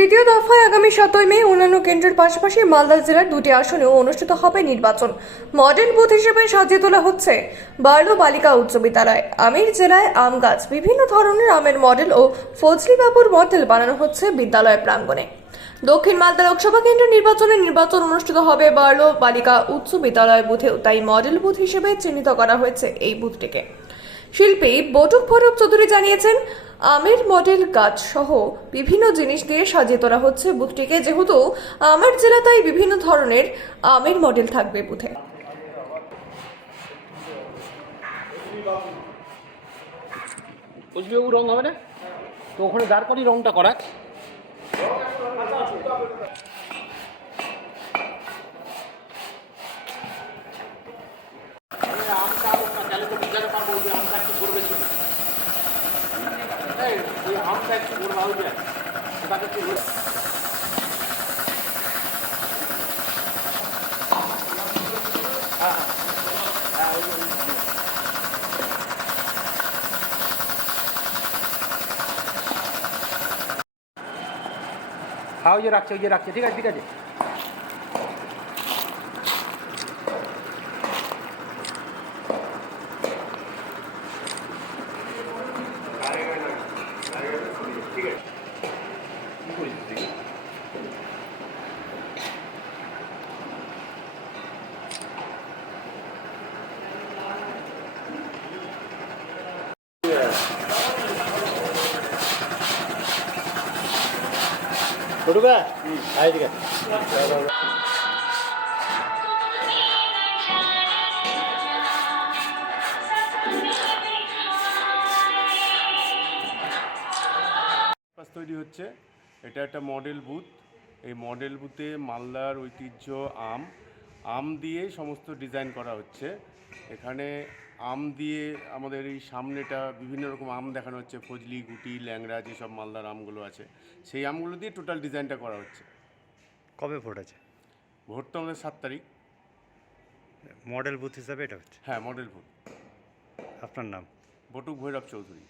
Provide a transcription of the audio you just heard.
তৃতীয় দফায় আগামী সাতই মে অন্যান্য কেন্দ্রের পাশাপাশি মালদা জেলার দুটি আসনেও অনুষ্ঠিত হবে নির্বাচন। মডেল বুথ হিসেবে সাজিয়ে তোলা হচ্ছে বার্লো বালিকা উচ্চ বিদ্যালয়। আমির জেলায় আম গাছ, বিভিন্ন ধরনের আমের মডেল ও ফজলি বাবুর মডেল বানানো হচ্ছে বিদ্যালয় প্রাঙ্গণে। দক্ষিণ মালদা লোকসভা কেন্দ্র নির্বাচনে নির্বাচন অনুষ্ঠিত হবে বার্লো বালিকা উচ্চ বিদ্যালয় বুথেও, তাই মডেল বুথ হিসেবে চিহ্নিত করা হয়েছে এই বুথটিকে। শিল্পী বটুক ভৈরব চৌধুরী জানিয়েছেন, আমের মডেল গাছ সহ বিভিন্ন জিনিস দিয়ে সাজিয়ে তোলা হচ্ছে বুথটিকে। যেহেতু আমের জেলা তাই বিভিন্ন ধরনের আমের মডেল থাকবে বুথে। রং হবে না? তো ওখানে দাঁড় করি রংটা করা। আমটা আমটা তাহলে তো বুঝাতে পারব যে আমটা একটু করবে ছিল এই আমটা একটু করবা, ওই যে ওটাকে একটু হ্যাঁ হ্যাঁ হ্যাঁ ওই যে রাখছে, ওই যে রাখছে, ঠিক আছে ঠিক আছে। তৈরি হচ্ছে, এটা একটা মডেল বুথ এই মডেল বুথে মালদার ঐতিহ্য আম। আম দিয়ে সমস্ত ডিজাইন করা হচ্ছে। এখানে আম দিয়ে আমাদের এই সামনেটা বিভিন্ন রকম আম দেখানো হচ্ছে ফজলি গুটি ল্যাংড়া যেসব মালদার আমগুলো আছে সেই আমগুলো দিয়ে টোটাল ডিজাইনটা করা হচ্ছে। কবে ভোট আছে? ভোট তো আমাদের সাত তারিখ। মডেল বুথ হিসাবে এটা হচ্ছে? হ্যাঁ মডেল বুথ আপনার নাম? বটুক ভৈরব চৌধুরী।